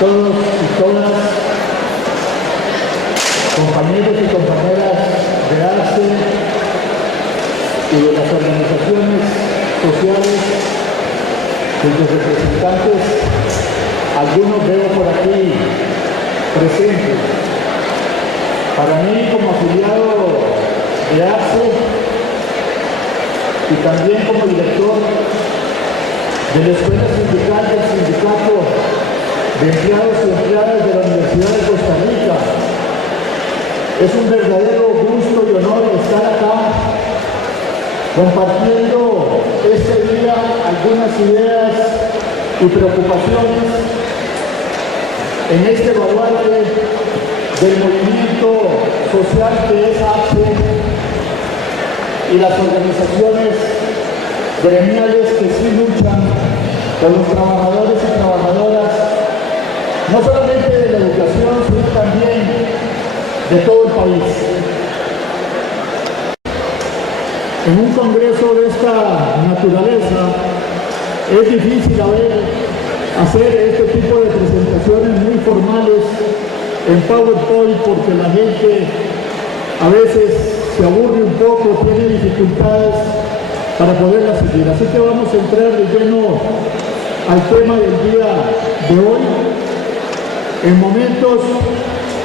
todos y todas, compañeros y compañeras de ARCE y de las organizaciones sociales, cuyos representantes, algunos veo por aquí presentes. Para mí, como afiliado de ARCE y también como director de la Escuela Sindical del Sindicato de Empleados y Empleadas de la Universidad de Costa Rica, es un verdadero gusto y honor estar acá compartiendo este día algunas ideas y preocupaciones en este baluarte del movimiento social que es ARCE y las organizaciones gremiales que sí luchan con los trabajadores y trabajadoras, no solamente de la educación, sino también de todo el país. En un congreso de esta naturaleza es difícil hacer este tipo de presentaciones muy formales en PowerPoint porque la gente a veces se aburre un poco, tiene dificultades para poderla seguir. Así que vamos a entrar de lleno al tema del día de hoy. En momentos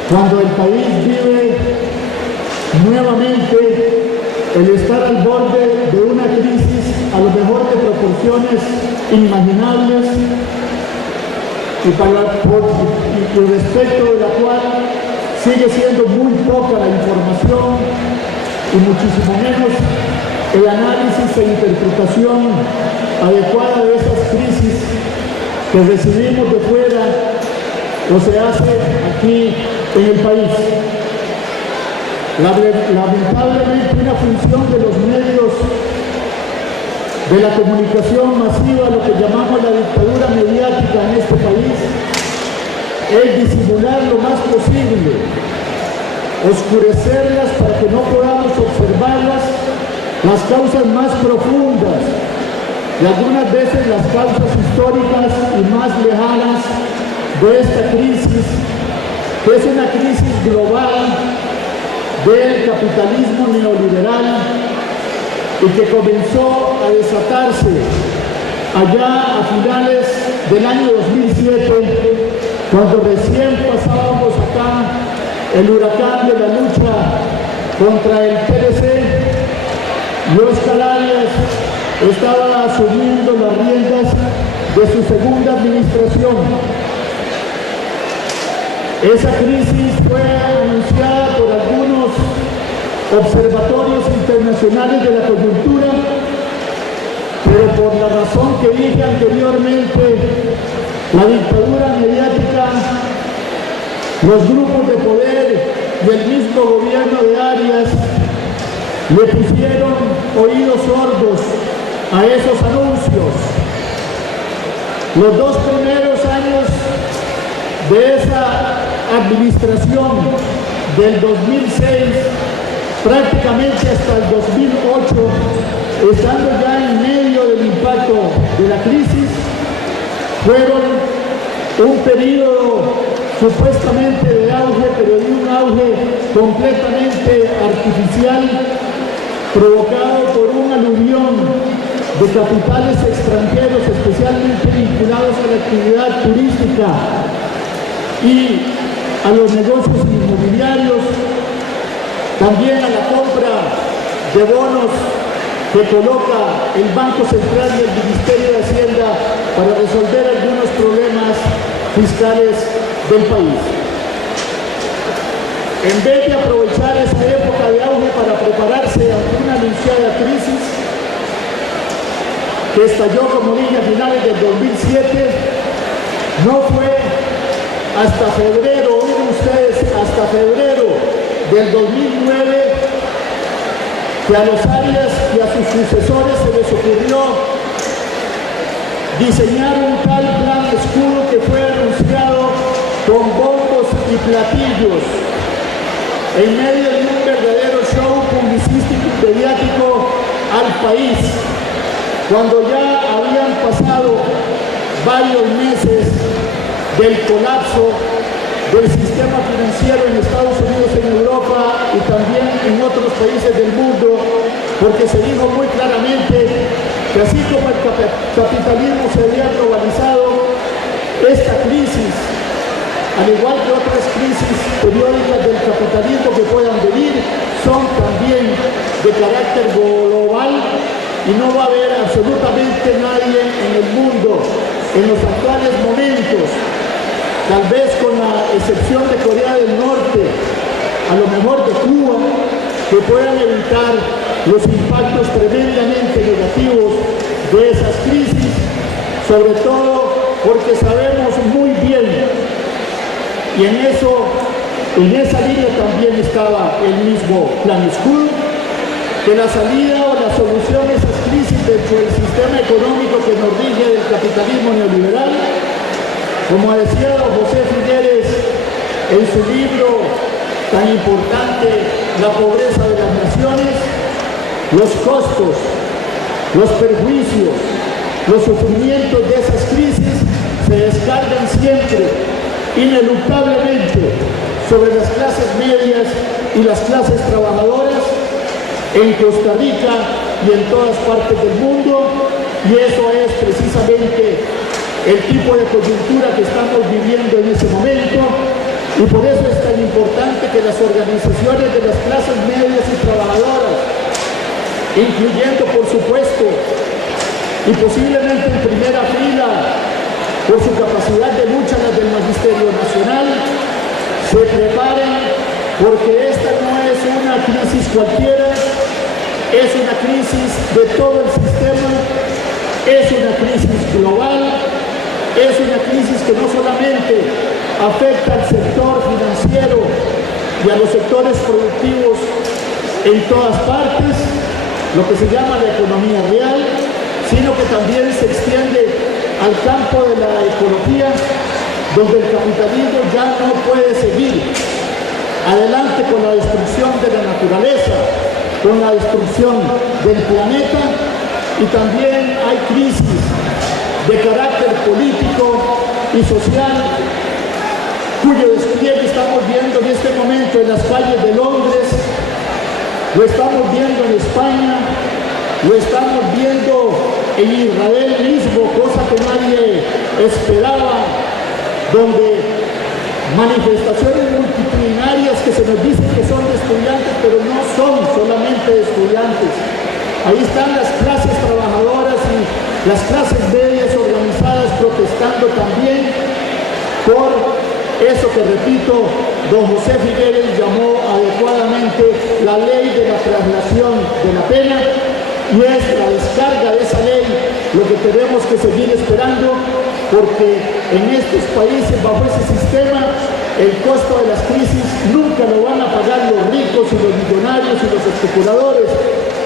cuando el país vive nuevamente el estar al borde de una crisis a lo mejor de proporciones inimaginables y respecto de la cual sigue siendo muy poca la información y muchísimo menos el análisis e interpretación adecuada de esas crisis que recibimos de fuera o se hace aquí en el país. Lamentablemente una función de los medios de la comunicación masiva, lo que llamamos la dictadura mediática en este país, es disimular lo más posible, oscurecerlas para que no podamos observarlas, las causas más profundas y algunas veces las causas históricas y más lejanas de esta crisis, que es una crisis global del capitalismo neoliberal y que comenzó a desatarse allá a finales del año 2007, cuando recién pasábamos acá el huracán de la lucha contra el PDC. y Óscar Arias estaba asumiendo las riendas de su segunda administración. Esa crisis fue anunciada por algunos observatorios internacionales de la coyuntura, pero por la razón que dije anteriormente, la dictadura mediática, los grupos de poder y el mismo gobierno de Arias le pusieron oídos sordos a esos anuncios. Los 2 primeros años de esa administración, del 2006 prácticamente hasta el 2008, estando ya en medio del impacto de la crisis, fueron un periodo supuestamente de auge, pero de un auge completamente artificial, provocado por un aluvión de capitales extranjeros, especialmente vinculados a la actividad turística y a los negocios inmobiliarios, también a la compra de bonos que coloca el Banco Central y el Ministerio de Hacienda para resolver algunos problemas fiscales del país. En vez de aprovechar esa época de auge para prepararse ante una anunciada crisis que estalló, como dije, a finales del 2007, no fue hasta febrero, oigan ustedes, hasta febrero del 2009 que a los Arias y a sus sucesores se les ocurrió diseñar un tal plan escudo que fue anunciado con bombos y platillos en medio de un verdadero show publicístico y mediático al país, cuando ya habían pasado varios meses del colapso del sistema financiero en Estados Unidos, en Europa y también en otros países del mundo, porque se dijo muy claramente que así como el capitalismo se había globalizado, esta crisis, al igual que otras crisis periódicas del capitalismo que puedan venir, son también de carácter global y no va a haber absolutamente nadie en el mundo en los actuales momentos, tal vez con la excepción de Corea del Norte, a lo mejor de Cuba, que puedan evitar los impactos tremendamente negativos de esas crisis, sobre todo porque sabemos muy bien, y en esa línea también estaba el mismo Plan Escudo, que la salida o la solución a esas crisis dentro del sistema económico que nos rige del capitalismo neoliberal, como decía don José Figueres en su libro tan importante, La pobreza de las naciones, los costos, los perjuicios, los sufrimientos de esas crisis se descargan siempre, ineluctablemente, sobre las clases medias y las clases trabajadoras en Costa Rica y en todas partes del mundo, y eso es precisamente el tipo de coyuntura que estamos viviendo en ese momento, y por eso es tan importante que las organizaciones de las clases medias y trabajadoras, incluyendo por supuesto y posiblemente en primera fila por su capacidad de lucha las del Magisterio Nacional, se preparen, porque esta no es una crisis cualquiera, es una crisis de todo el sistema, es una crisis global, es una crisis que no solamente afecta al sector financiero y a los sectores productivos en todas partes, lo que se llama la economía real, sino que también se extiende al campo de la ecología, donde el capitalismo ya no puede seguir adelante con la destrucción de la naturaleza, con la destrucción del planeta, y también hay crisis de carácter político y social, cuyo despliegue estamos viendo en este momento en las calles de Londres, lo estamos viendo en España, lo estamos viendo en Israel mismo, cosa que nadie esperaba, donde manifestaciones multitudinarias que se nos dicen que son de estudiantes, pero no son solamente de estudiantes. Ahí están las clases trabajadoras y las clases medias organizadas protestando también por eso que, repito, don José Figueres llamó adecuadamente la ley de la traslación de la pena, y es la descarga de esa ley lo que tenemos que seguir esperando, porque en estos países, bajo ese sistema, el costo de las crisis nunca lo van a pagar los ricos y los millonarios y los especuladores,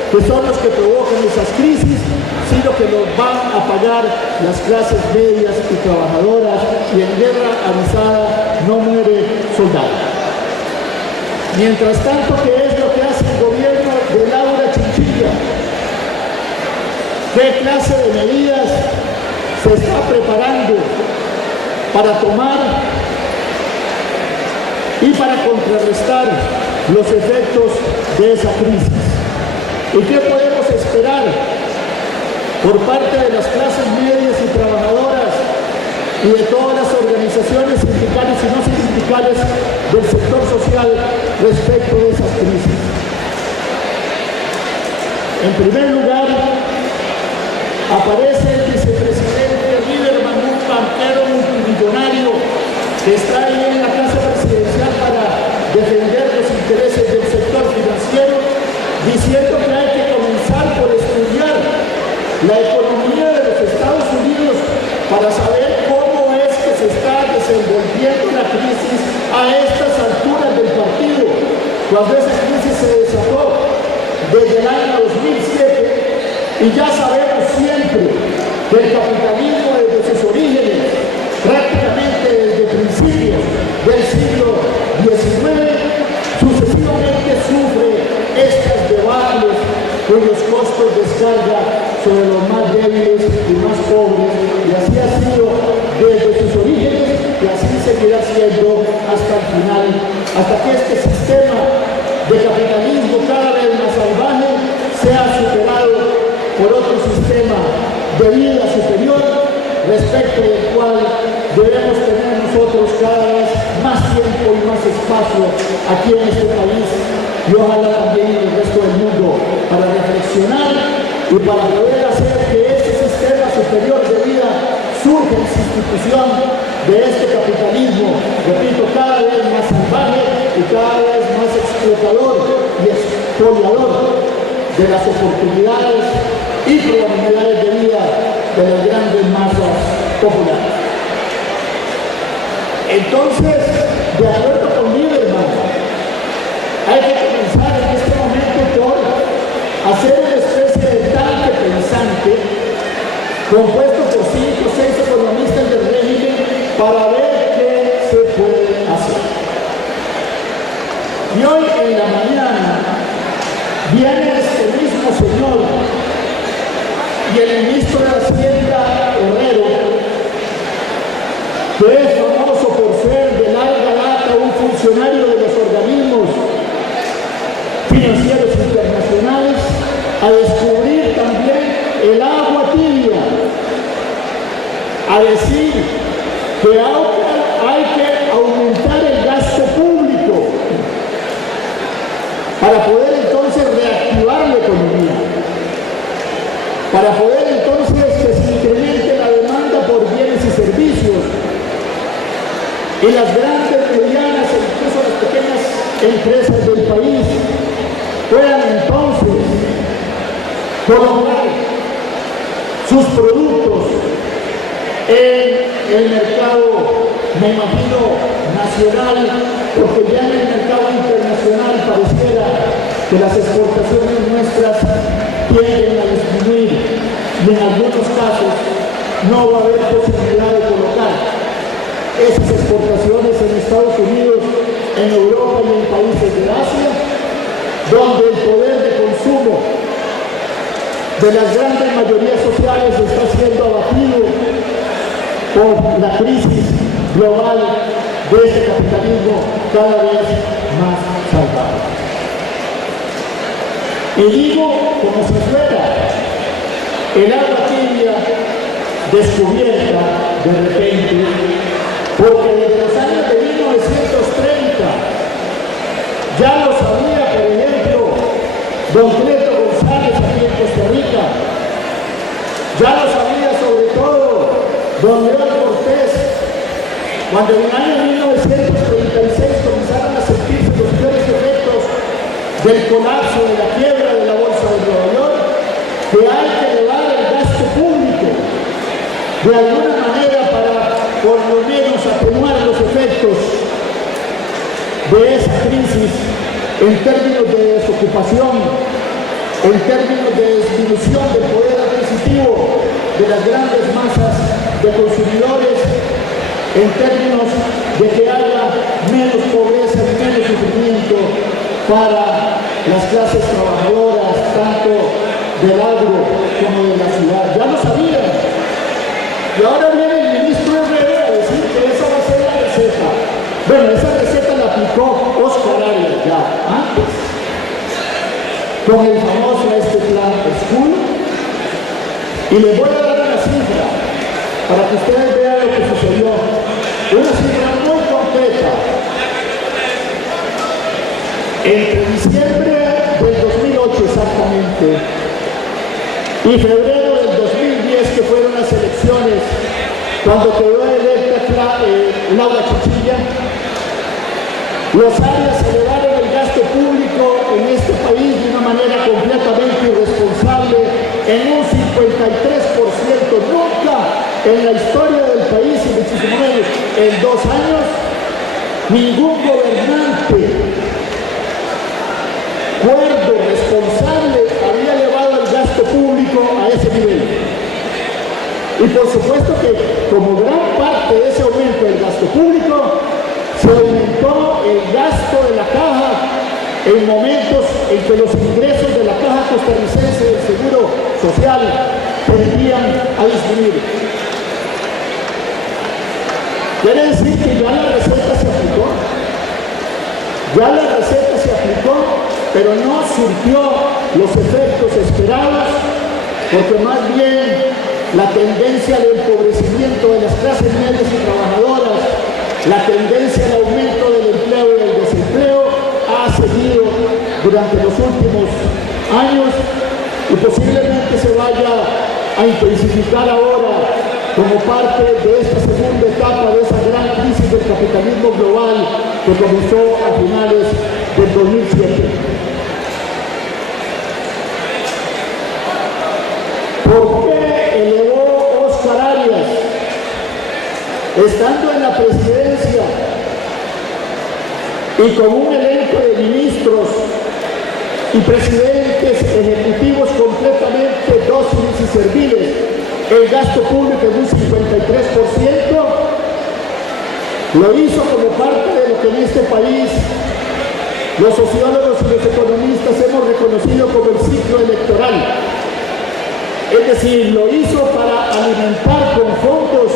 que son los que provocan esas crisis, sino que los van a pagar las clases medias y trabajadoras, y en guerra avisada no muere soldado. Mientras tanto, ¿qué es lo que hace el gobierno de Laura Chinchilla? ¿Qué clase de medidas se está preparando para tomar y para contrarrestar los efectos de esa crisis? ¿Y qué podemos esperar por parte de las clases medias y trabajadoras y de todas las organizaciones sindicales y no sindicales del sector social respecto de esas crisis? En primer lugar, aparece el vicepresidente Lieberman, un banquero multimillonario que está ahí en la casa presidencial para defender los intereses del sector financiero, diciendo que hay que comenzar por estudiar la economía de los Estados Unidos para saber cómo es que se está desenvolviendo la crisis a estas alturas del partido, cuando esa crisis se desató desde el año 2007, y ya sabemos siempre que el capitalismo desde sus orígenes, prácticamente desde principios del siglo XIX, sucesivamente sufre estas debables cuyos costos descarga sobre los más débiles y más pobres, y así ha sido desde sus orígenes, y hasta el final, hasta que este sistema de capitalismo cada vez más salvaje sea superado por otro sistema de vida superior, respecto del cual debemos tener nosotros cada vez más tiempo y más espacio aquí en este país y ojalá también en el resto del mundo para reflexionar y para poder hacer que este sistema superior de vida surja en sustitución de este capitalismo, repito, cada vez más salvaje y cada vez más explotador y expoliador de las oportunidades y probabilidades de vida de las grandes masas populares. Entonces, de acuerdo con Lieberman, hay que comenzar en este momento por hacer una especie de tanque pensante compuesto por 5 o 6 economistas del régimen para ver qué se puede hacer. Y hoy en la mañana viene este mismo señor y el ministro de Hacienda, Herrero, que es famoso por ser de larga data un funcionario de los organismos financieros internacionales, a descubrir también el agua tibia, a decir que hay que aumentar el gasto público para poder entonces reactivar la economía, para poder entonces que se incremente la demanda por bienes y servicios y las grandes, medianas e incluso las pequeñas empresas del país puedan entonces colocar sus productos en el mercado, me imagino, nacional, porque ya en el mercado internacional pareciera que las exportaciones nuestras tienden a disminuir y en algunos casos no va a haber posibilidad de colocar esas exportaciones en Estados Unidos, en Europa y en países de Asia, donde el poder de consumo de las grandes mayorías sociales está siendo abatido por la crisis global de este capitalismo cada vez más salvaje. Y digo como si fuera el agua tibia descubierta de repente, porque desde los años de 1930 ya lo sabía, por ejemplo, don Cleto González aquí en Costa Rica, ya lo sabía sobre todo don León Cortés, cuando en el año 1936 comenzaron a sentirse los peores efectos del colapso, de la quiebra de la bolsa de Nueva York, que hay que elevar el gasto público de alguna manera para por lo menos atenuar los efectos de esa crisis en términos de desocupación, en términos de disminución del poder adquisitivo de las grandes masas de consumidores, en términos de que haya menos pobreza y menos sufrimiento para las clases trabajadoras, tanto del agro como de la ciudad. Ya lo sabían. Y ahora viene el ministro Herrero a decir que esa va a ser la receta. Bueno, esa receta la aplicó Oscar Arias ya antes, con el famoso plan School. Y les voy a dar una cifra para que ustedes vean lo que sucedió. Una cifra muy concreta. Entre diciembre del 2008 exactamente y febrero del 2010, que fueron las elecciones, cuando quedó electa Laura Chinchilla, los Arias elevaron el gasto público en este país de una manera completamente irresponsable en un 53%. Nunca en la historia del país, y muchísimo menos en 2 años, ningún gobernante cuerdo, responsable, había elevado el gasto público a ese nivel. Y por supuesto que como gran parte de ese aumento del gasto público, se aumentó el gasto de la caja en momentos en que los ingresos de la caja costarricense del Seguro Social tendían a disminuir. Quiere decir que ya la receta se aplicó. Ya la receta se aplicó, pero no surtió los efectos esperados, porque más bien la tendencia al empobrecimiento de las clases medias y trabajadoras, la tendencia al aumento del empleo y del desempleo ha seguido durante los últimos años y posiblemente se vaya a intensificar ahora como parte de esta segunda etapa de esa gran crisis del capitalismo global que comenzó a finales del 2007. ¿Por qué elevó Óscar Arias, estando en la presidencia y con un elenco de ministros y presidentes ejecutivos completamente dóciles y serviles, el gasto público en un 53%? Lo hizo como parte de lo que en este país los sociólogos y los economistas hemos reconocido como el ciclo electoral. Es decir, lo hizo para alimentar con fondos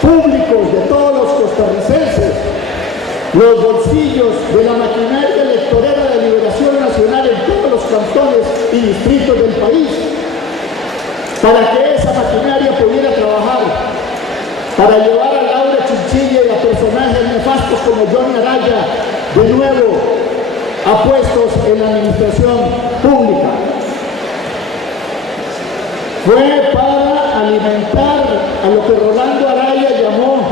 públicos de todos los costarricenses los bolsillos de la maquinaria electorera de Liberación Nacional en todos los cantones y distritos del país, para que esa maquinaria pudiera trabajar, para llevar a Laura Chinchilla y a personajes nefastos como Johnny Araya de nuevo a puestos en la administración pública. Fue para alimentar a lo que Rolando Araya llamó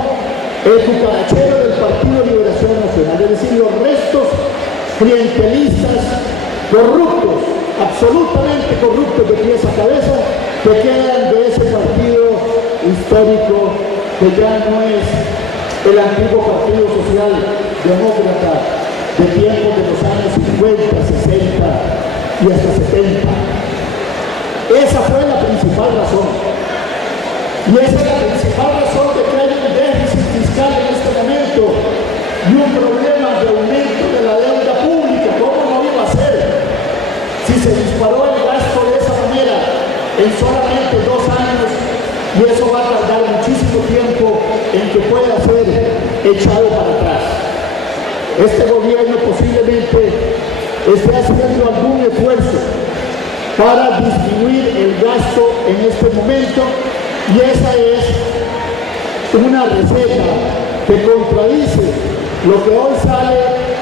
el cucarachero del Partido Liberación Nacional, es decir, los restos clientelistas corruptos, absolutamente corruptos de pies a cabeza, que quedan de ese partido histórico que ya no es el antiguo Partido Social Demócrata de tiempos de los años 50, 60 y hasta 70. Esa fue la principal razón. Y esa es la principal razón de que hay un déficit fiscal en este momento y un problema de aumento de la deuda pública. ¿Cómo no iba a ser? Si se disparó el gasto de esa manera en solamente 2 años, y eso va a tardar muchísimo tiempo en que pueda ser echado para atrás. Este gobierno posiblemente esté haciendo algún esfuerzo para disminuir el gasto en este momento, y esa es una receta que contradice lo que hoy sale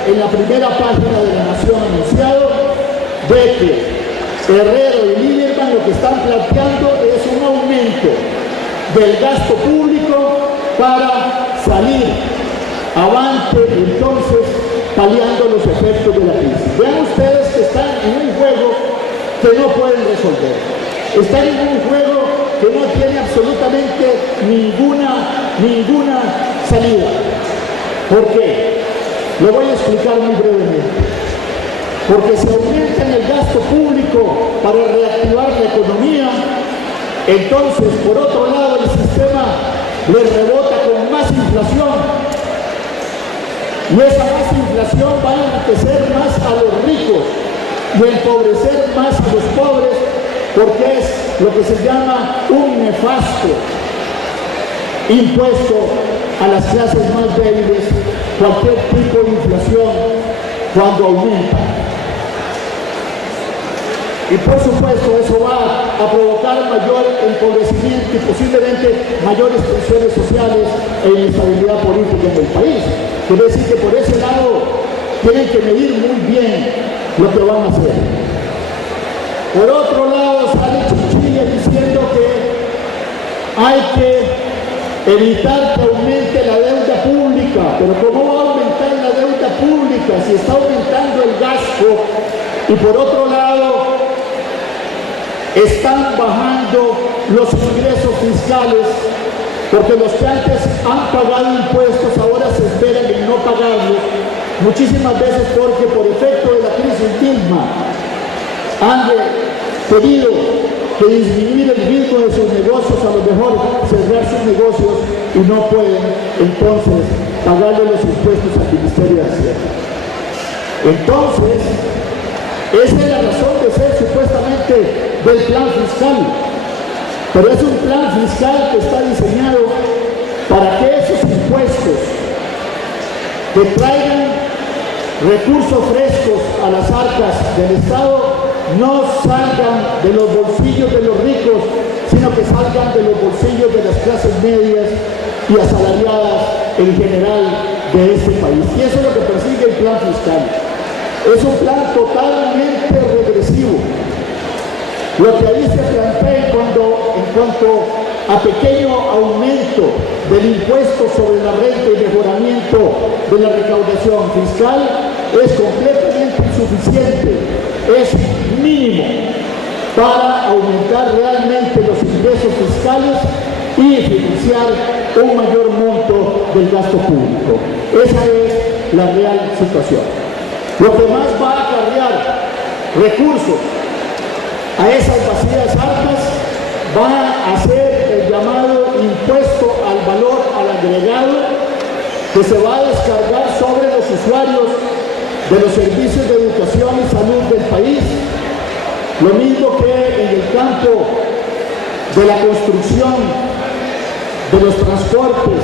en la primera página de La Nación anunciado, de que Herrero y Lieberman lo que están planteando es un aumento del gasto público para salir avante, entonces paliando los efectos de la crisis. Vean ustedes que están en un juego que no pueden resolver. Están en un juego que no tiene absolutamente ninguna salida. ¿Por qué? Lo voy a explicar muy brevemente. Porque si aumentan el gasto público para reactivar la economía, entonces, por otro lado, el sistema les rebota con más inflación. Y esa más inflación va a enriquecer más a los ricos y empobrecer más a los pobres, porque es lo que se llama un nefasto impuesto a las clases más débiles, cualquier tipo de inflación cuando aumenta. Y por supuesto eso va a provocar mayor empobrecimiento y posiblemente mayores tensiones sociales e inestabilidad política en el país. Quiere decir que por ese lado tienen que medir muy bien lo que van a hacer. Por otro lado sale Chinchilla diciendo que hay que evitar que aumente la deuda pública. Pero ¿cómo va a aumentar la deuda pública si está aumentando el gasto y por otro lado están bajando los ingresos fiscales? Porque los que antes han pagado impuestos ahora se esperan en no pagarlos, muchísimas veces porque por efecto de la crisis misma han pedido que disminuir el ritmo de sus negocios, a lo mejor cerrar sus negocios y no pueden entonces pagarle los impuestos al Ministerio de Hacienda. Entonces, esa es la razón de ser supuestamente del plan fiscal. Pero es un plan fiscal que está diseñado para que esos impuestos que traigan recursos frescos a las arcas del Estado no salgan de los bolsillos de los ricos, sino que salgan de los bolsillos de las clases medias y asalariadas en general de este país. Y eso es lo que persigue el plan fiscal. Es un plan totalmente regresivo. Lo que ahí se plantea en cuanto a pequeño aumento del impuesto sobre la renta y mejoramiento de la recaudación fiscal es completamente insuficiente, es mínimo para aumentar realmente los ingresos fiscales y financiar un mayor monto del gasto público. Esa es la real situación. Lo que más va a acarrear recursos a esas vacías arcas va a ser el llamado impuesto al valor agregado, que se va a descargar sobre los usuarios de los servicios de educación y salud del país, lo mismo que en el campo de la construcción, de los transportes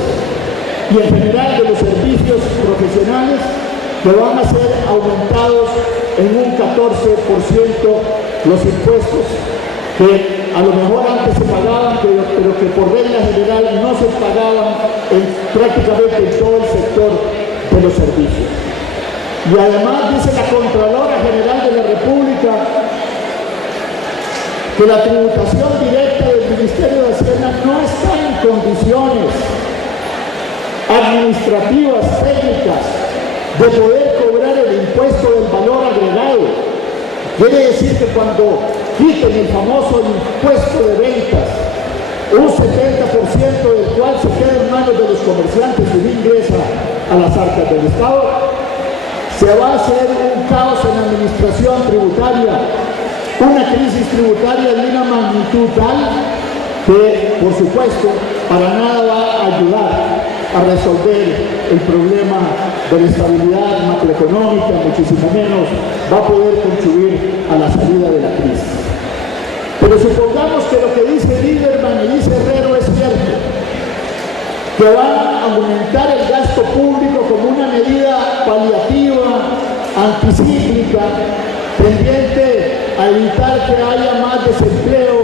y en general de los servicios profesionales, que van a ser aumentados en un 14% los impuestos que a lo mejor antes se pagaban, pero que por regla general no se pagaban prácticamente en todo el sector de los servicios. Y además dice la Contralora General de la República que la tributación directa del Ministerio de Hacienda no está en condiciones administrativas, técnicas, de poder cobrar el impuesto del valor agregado. Quiere decir que cuando quiten el famoso impuesto de ventas, un 70% del cual se queda en manos de los comerciantes y no ingresa a las arcas del Estado, se va a hacer un caos en la administración tributaria, una crisis tributaria de una magnitud tal que, por supuesto, para nada va a ayudar a resolver el problema de la estabilidad macroeconómica, muchísimo menos va a poder contribuir a la salida de la crisis. Pero supongamos que lo que dice Lieberman y dice Herrero es cierto, que van a aumentar el gasto público como una medida paliativa, anticíclica, tendiente a evitar que haya más desempleo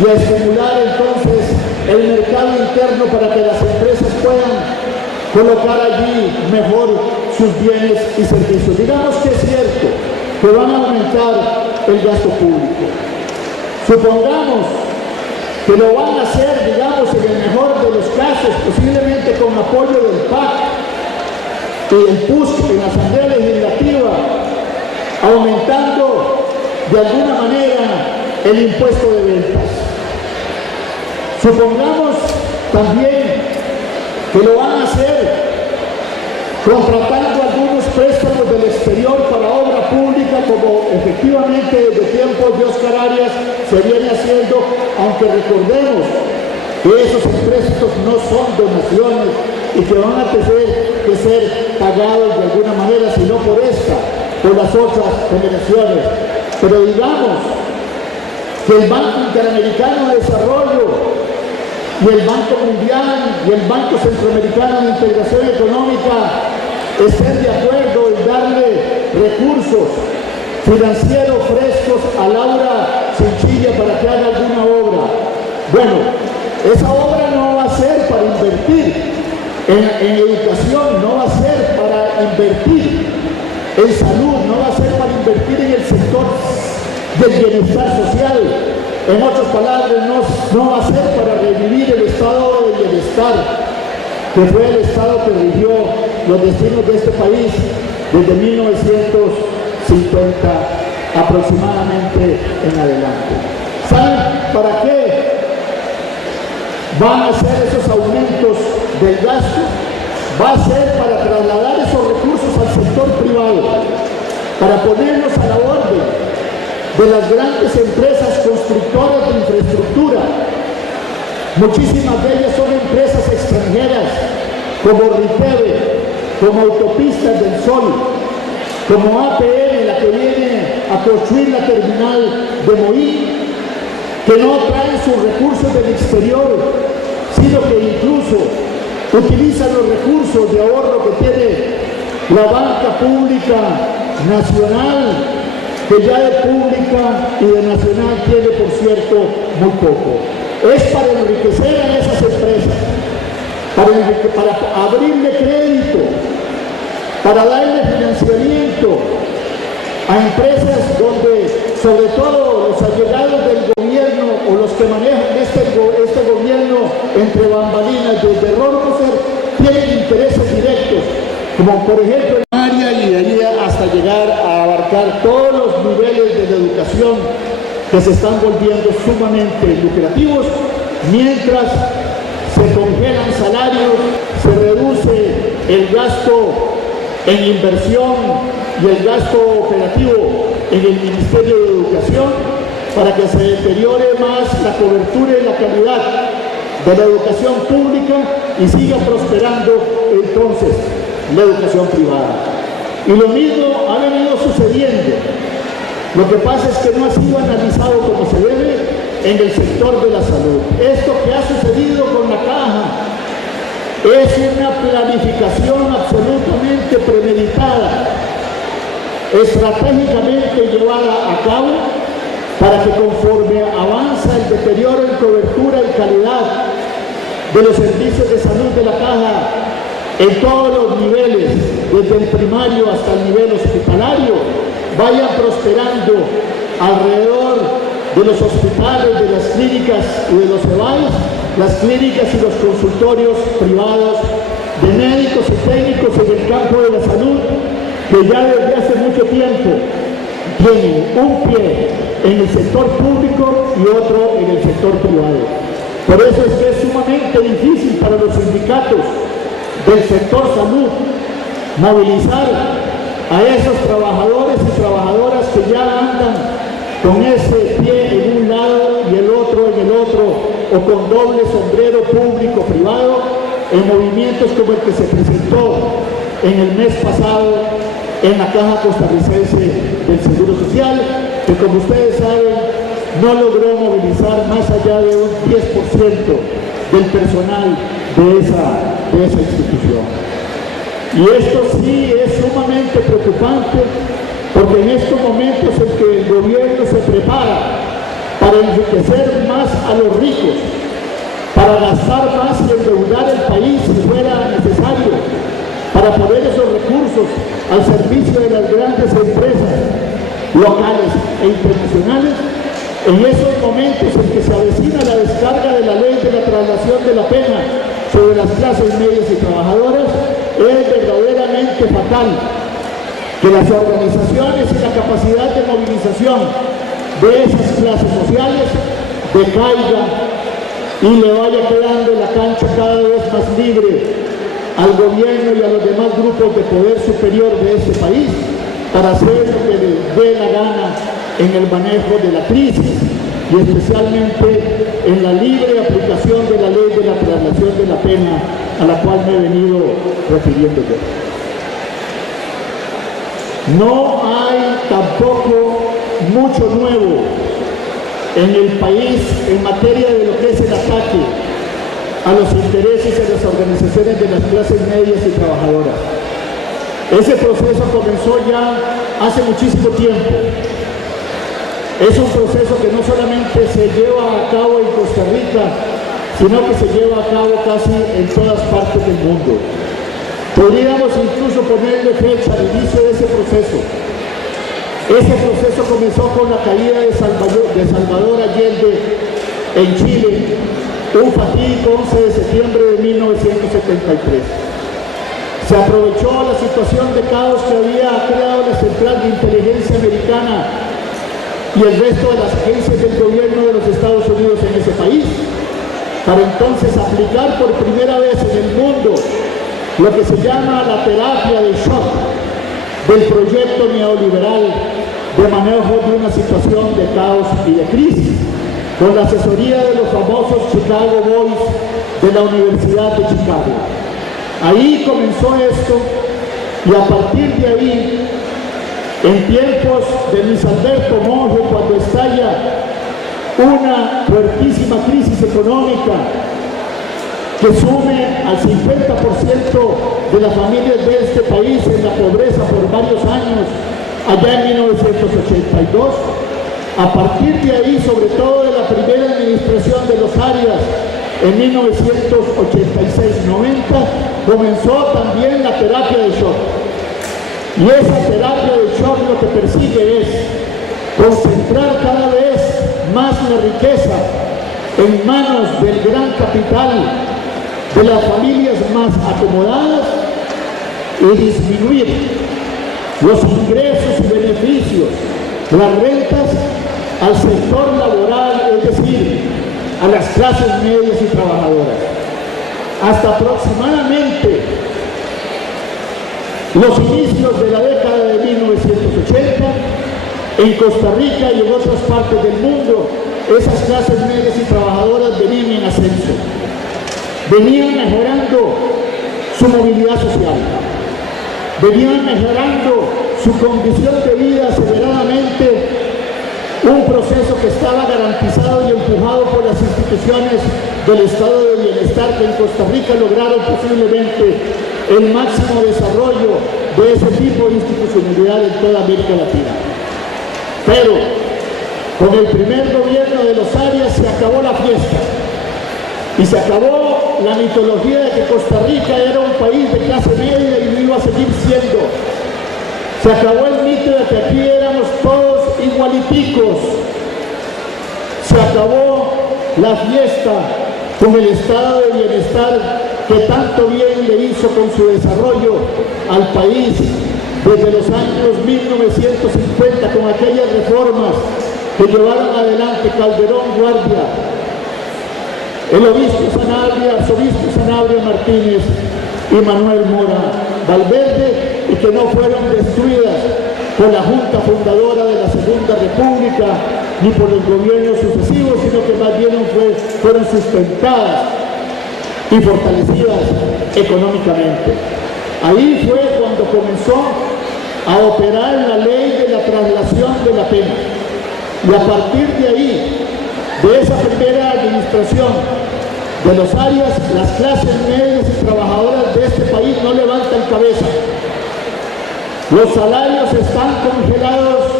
y a estimular entonces el mercado interno para que las empresas puedan colocar allí mejor sus bienes y servicios. Digamos que es cierto que van a aumentar el gasto público. Supongamos que lo van a hacer, digamos, en el mejor de los casos, posiblemente con apoyo del PAC y el PUSC en la Asamblea Legislativa, aumentando de alguna manera el impuesto de ventas. Supongamos también que lo van a hacer contratando algunos préstamos del exterior para obra pública, como efectivamente desde tiempos de Oscar Arias se viene haciendo, aunque recordemos que esos préstamos no son donaciones y que van a tener que ser pagados de alguna manera, sino por las otras generaciones. Pero digamos que el Banco Interamericano de Desarrollo y el Banco Mundial y el Banco Centroamericano de Integración Económica estén de acuerdo en darle recursos financieros frescos a Laura Chinchilla para que haga alguna obra. Bueno, esa obra no va a ser para invertir en educación, no va a ser para invertir en salud, no va a ser para invertir en el sector del bienestar social. En otras palabras, no va a ser para revivir el estado de bienestar, que fue el estado que rigió los destinos de este país desde 1950 aproximadamente en adelante. ¿Saben para qué van a hacer esos aumentos del gasto? Va a ser para trasladar esos recursos al sector privado, para ponerlos a la orden de las grandes empresas constructoras de infraestructura. Muchísimas de ellas son empresas extranjeras, como Riteve, como Autopistas del Sol, como APM, la que viene a construir la terminal de Moí, que no traen sus recursos del exterior, sino que incluso utilizan los recursos de ahorro que tiene la banca pública nacional, que ya de pública y de nacional tiene, por cierto, muy poco. Es para enriquecer a esas empresas, para abrirle crédito, para darle financiamiento a empresas donde, sobre todo los allegados del gobierno o los que manejan este gobierno entre bambalinas desde Roser, tienen intereses directos, como por ejemplo en área y de ahí hasta llegar a abarcar todos los niveles de la educación que se están volviendo sumamente lucrativos, mientras se congelan salarios, se reduce el gasto en inversión y el gasto operativo en el Ministerio de Educación para que se deteriore más la cobertura y la calidad de la educación pública y siga prosperando entonces la educación privada. Y lo mismo ha venido sucediendo. Lo que pasa es que no ha sido analizado como se debe en el sector de la salud. Esto que ha sucedido con la caja es una planificación absolutamente premeditada, estratégicamente llevada a cabo para que conforme avanza el deterioro en cobertura y calidad de los servicios de salud de la caja en todos los niveles, desde el primario hasta el nivel hospitalario, vayan prosperando alrededor de los hospitales, de las clínicas y de los EBAIS, las clínicas y los consultorios privados de médicos y técnicos en el campo de la salud, que ya desde hace mucho tiempo tienen un pie en el sector público y otro en el sector privado. Por eso es que es sumamente difícil para los sindicatos del sector salud movilizar a esos trabajadores y trabajadoras que ya andan con ese pie en un lado y el otro en el otro, o con doble sombrero público-privado, en movimientos como el que se presentó en el mes pasado en la Caja Costarricense del Seguro Social, que como ustedes saben no logró movilizar más allá de un 10% del personal de esa institución. Y esto sí es sumamente preocupante, porque en estos momentos en que el gobierno se prepara para enriquecer más a los ricos, para gastar más y endeudar el país si fuera necesario, para poner esos recursos al servicio de las grandes empresas locales e internacionales, en esos momentos en que se avecina la descarga de la ley de la traslación de la pena sobre las clases medias y trabajadoras, es verdaderamente fatal que las organizaciones y la capacidad de movilización de esas clases sociales decaiga y le vaya quedando la cancha cada vez más libre al gobierno y a los demás grupos de poder superior de este país para hacer lo que les dé la gana en el manejo de la crisis y especialmente en la libre aplicación de la ley de la traslación de la pena, a la cual me he venido refiriendo yo. No hay tampoco mucho nuevo en el país en materia de lo que es el ataque a los intereses de las organizaciones de las clases medias y trabajadoras. Ese proceso comenzó ya hace muchísimo tiempo. Es un proceso que no solamente se lleva a cabo en Costa Rica, sino que se lleva a cabo casi en todas partes del mundo. Podríamos incluso ponerle fecha al inicio de ese proceso. Ese proceso comenzó con la caída de Salvador Allende en Chile, un fatídico 11 de septiembre de 1973. Se aprovechó la situación de caos que había creado la Central de Inteligencia Americana y el resto de las agencias del gobierno de los Estados Unidos en ese país, para entonces aplicar por primera vez en el mundo lo que se llama la terapia de shock del proyecto neoliberal de manejo de una situación de caos y de crisis, con la asesoría de los famosos Chicago Boys de la Universidad de Chicago. Ahí comenzó esto y a partir de ahí, en tiempos de Luis Alberto Monge, cuando estalla una fuertísima crisis económica que sume al 50% de las familias de este país en la pobreza por varios años, allá en 1982. A partir de ahí, sobre todo de la primera administración de los Arias, en 1986-90, comenzó también la terapia de shock. Y esa terapia de shock lo que persigue es concentrar cada vez más la riqueza en manos del gran capital, de las familias más acomodadas, y disminuir los ingresos y beneficios, las rentas, al sector laboral, es decir, a las clases medias y trabajadoras. Hasta aproximadamente los inicios de la década de 1980, en Costa Rica y en otras partes del mundo, esas clases medias y trabajadoras venían en ascenso, venían mejorando su movilidad social, venían mejorando su condición de vida aceleradamente, un proceso que estaba garantizado y empujado por las instituciones del estado de bienestar, que en Costa Rica lograron posiblemente el máximo desarrollo de ese tipo de institucionalidad en toda América Latina. Pero con el primer gobierno de los Arias se acabó la fiesta y se acabó la mitología de que Costa Rica era un país de clase media y lo iba a seguir siendo. Se acabó el mito de que aquí éramos todos igualiticos. Se acabó la fiesta con el estado de bienestar que tanto bien le hizo con su desarrollo al país desde los años 1950, con aquellas reformas que llevaron adelante Calderón Guardia, el obispo Sanabria, arzobispo Sanabria Martínez y Manuel Mora Valverde, y que no fueron destruidas por la Junta Fundadora de la Segunda República ni por los gobiernos sucesivos, sino que más bien fueron sustentadas y fortalecidas económicamente. Ahí fue cuando comenzó a operar la ley de la traslación de la pena. Y a partir de ahí, de esa primera administración de los Arias, las clases medias y trabajadoras de este país no levantan cabeza. Los salarios están congelados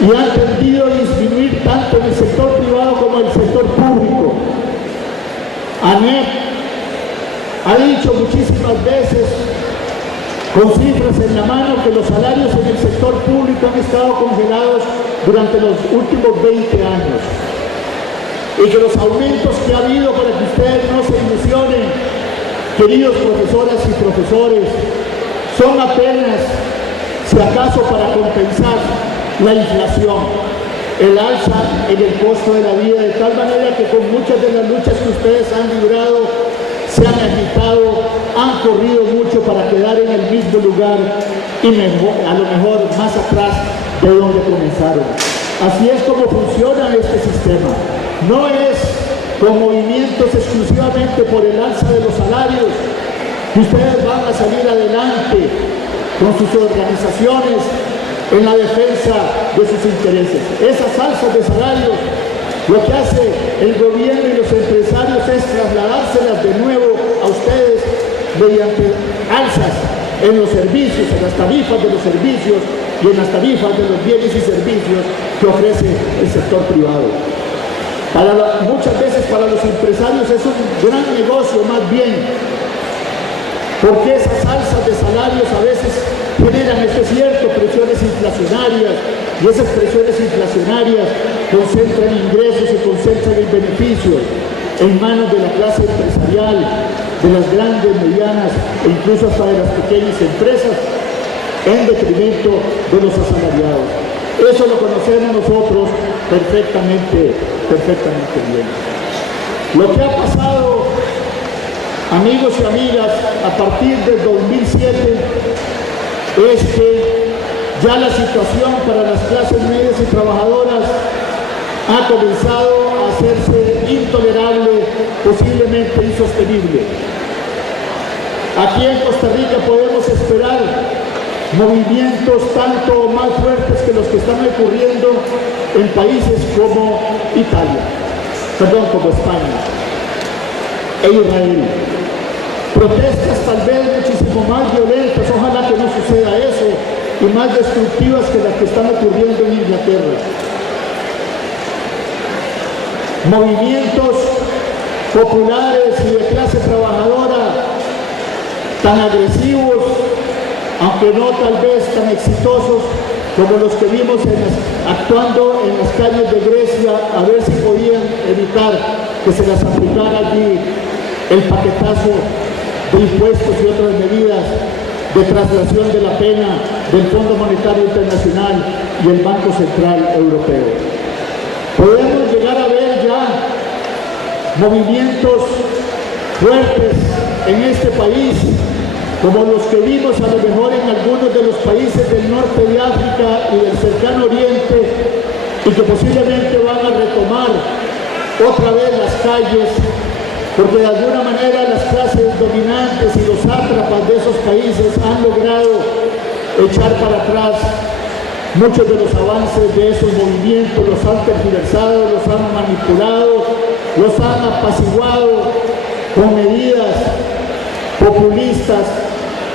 y han tendido a disminuir tanto en el sector privado como en el sector público. ANEP ha dicho muchísimas veces, con cifras en la mano, que los salarios en el sector público han estado congelados durante los últimos 20 años. Y que los aumentos que ha habido, para que ustedes no se ilusionen, queridos profesoras y profesores, son apenas, si acaso, para compensar la inflación, el alza en el costo de la vida, de tal manera que con muchas de las luchas que ustedes han librado, se han agitado, han corrido mucho para quedar en el mismo lugar y mejor, a lo mejor más atrás de donde comenzaron. Así es como funciona este sistema. No es con movimientos exclusivamente por el alza de los salarios que ustedes van a salir adelante con sus organizaciones en la defensa de sus intereses. Esas alzas de salarios, lo que hace el gobierno y los empresarios es trasladárselas de nuevo a ustedes mediante alzas en los servicios, en las tarifas de los servicios y en las tarifas de los bienes y servicios que ofrece el sector privado. Muchas veces para los empresarios es un gran negocio, más bien, porque esas alzas de salarios a veces generan, esto es cierto, presiones inflacionarias, y esas presiones inflacionarias concentran ingresos y concentran beneficios en manos de la clase empresarial, de las grandes, medianas e incluso hasta de las pequeñas empresas, en detrimento de los asalariados. Eso lo conocemos nosotros perfectamente bien. Lo que ha pasado, amigos y amigas, a partir del 2007 es que ya la situación para las clases medias y trabajadoras ha comenzado a hacerse intolerable, posiblemente insostenible. Aquí en Costa Rica podemos esperar movimientos tanto más fuertes que los que están ocurriendo en países como Italia, como España. e Israel. Protestas tal vez muchísimo más violentas, ojalá que no suceda eso, y más destructivas que las que están ocurriendo en Inglaterra. Movimientos populares y de clase trabajadora tan agresivos, aunque no tal vez tan exitosos como los que vimos actuando en las calles de Grecia, a ver si podían evitar que se les aplicara allí el paquetazo de impuestos y otras medidas de traslación de la pena del Fondo Monetario Internacional y el Banco Central Europeo. Podemos llegar a ver ya movimientos fuertes en este país, como los que vimos a lo mejor en algunos de los países del norte de África y del cercano oriente, y que posiblemente van a retomar otra vez las calles, porque de alguna manera las clases dominantes y los sátrapas de esos países han logrado echar para atrás muchos de los avances de esos movimientos, los han tergiversado, los han manipulado, los han apaciguado con medidas populistas,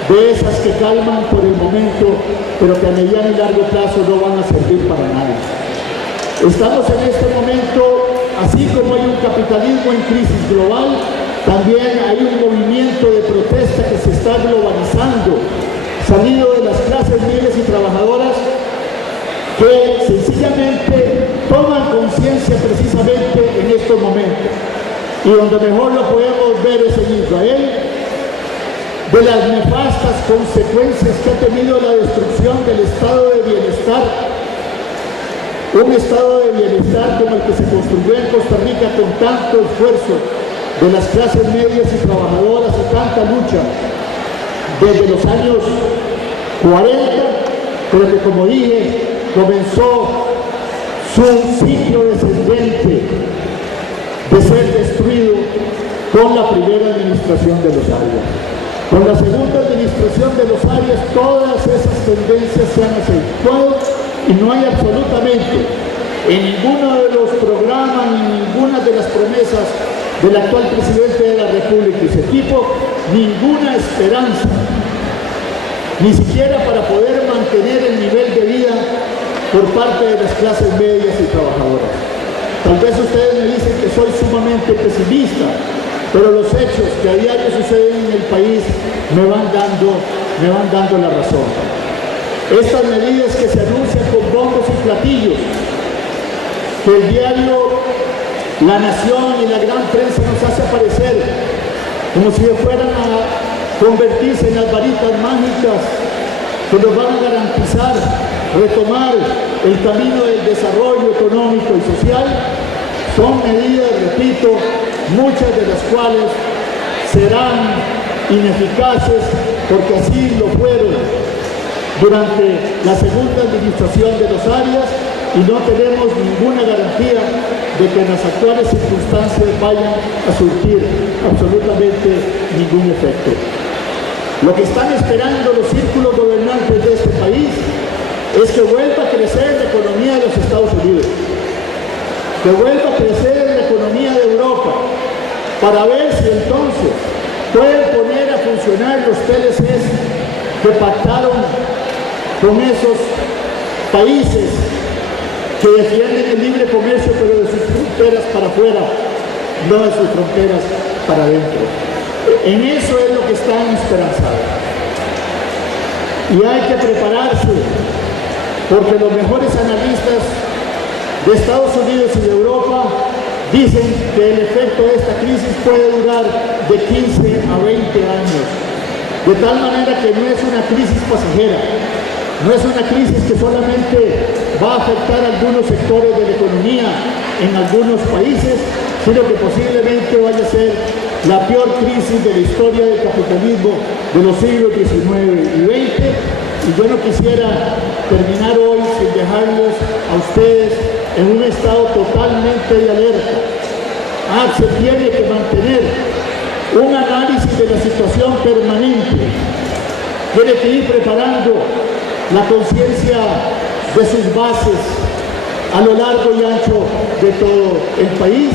de esas que calman por el momento, pero que a mediano y largo plazo no van a servir para nada. Estamos en este momento, así como hay un capitalismo en crisis global, también hay un movimiento de protesta que se está globalizando, salido de las clases medias y trabajadoras, que sencillamente toman conciencia precisamente en estos momentos. Y donde mejor lo podemos ver es en Israel, de las nefastas consecuencias que ha tenido la destrucción del estado de bienestar, un estado de bienestar como el que se construyó en Costa Rica con tanto esfuerzo de las clases medias y trabajadoras y tanta lucha desde los años 40, pero que, como dije, comenzó su ciclo descendente de ser destruido con la primera administración de los Arias. Con la segunda administración de los Arias, todas esas tendencias se han acentuado y no hay absolutamente en ninguno de los programas ni ninguna de las promesas del actual presidente de la República y su equipo ninguna esperanza, ni siquiera para poder mantener el nivel de vida por parte de las clases medias y trabajadoras. Tal vez ustedes me dicen que soy sumamente pesimista, pero los hechos que a diario suceden en el país me van dando la razón. Estas medidas que se anuncian con bombos y platillos, que el diario La Nación y la gran prensa nos hace aparecer como si fueran a convertirse en las varitas mágicas que nos van a garantizar retomar el camino del desarrollo económico y social, son medidas, repito, muchas de las cuales serán ineficaces porque así lo fueron durante la segunda administración de los Arias y no tenemos ninguna garantía de que en las actuales circunstancias vayan a surtir absolutamente ningún efecto. Lo que están esperando los círculos gobernantes de este país es que vuelva a crecer la economía de los Estados Unidos, que vuelva a crecer la economía de Europa, para ver si entonces pueden poner a funcionar los TLCs que pactaron con esos países que defienden el libre comercio, pero de sus fronteras para afuera, no de sus fronteras para adentro. En eso es lo que están esperanzados. Y hay que prepararse, porque los mejores analistas de Estados Unidos y de Europa dicen que el efecto de esta crisis puede durar de 15 a 20 años. De tal manera que no es una crisis pasajera, no es una crisis que solamente va a afectar a algunos sectores de la economía en algunos países, sino que posiblemente vaya a ser la peor crisis de la historia del capitalismo de los siglos XIX y XX. Y yo no quisiera terminar hoy sin dejarlos a ustedes en un estado totalmente de alerta. Se tiene que mantener un análisis de la situación permanente. Tiene que ir preparando la conciencia de sus bases a lo largo y ancho de todo el país,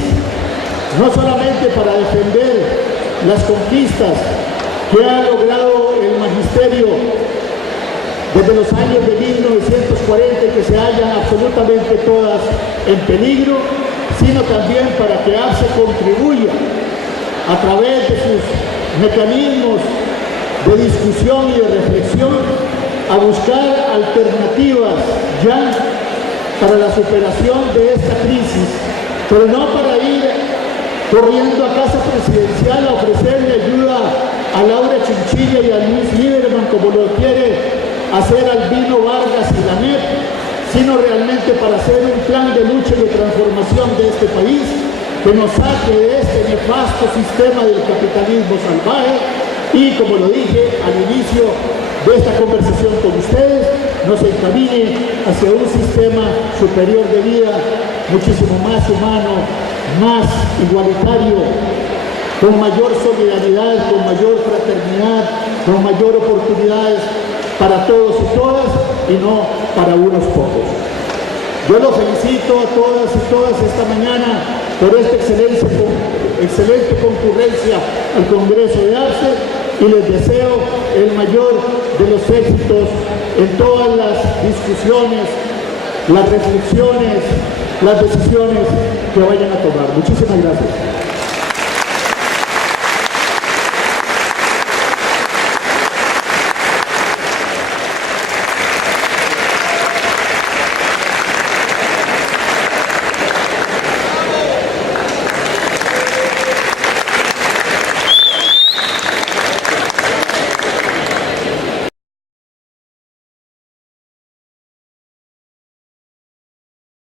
no solamente para defender las conquistas que ha logrado el magisterio desde los años de 1940, que se hallan absolutamente todas en peligro, sino también para que APSE contribuya a través de sus mecanismos de discusión y de reflexión a buscar alternativas ya para la superación de esta crisis, pero no para ir corriendo a casa presidencial a ofrecerle ayuda a Laura Chinchilla y a Luis Lieberman como lo quiere hacer Albino Vargas y la NEP, sino realmente para hacer un plan de lucha y de transformación de este país que nos saque de este nefasto sistema del capitalismo salvaje y, como lo dije al inicio de esta conversación con ustedes, nos encamine hacia un sistema superior de vida muchísimo más humano, más igualitario, con mayor solidaridad, con mayor fraternidad, con mayor oportunidades para todos y todas y no para unos pocos. Yo los felicito a todas y todas esta mañana por esta excelente concurrencia al Congreso de APSE y les deseo el mayor de los éxitos en todas las discusiones, las reflexiones, las decisiones que vayan a tomar. Muchísimas gracias.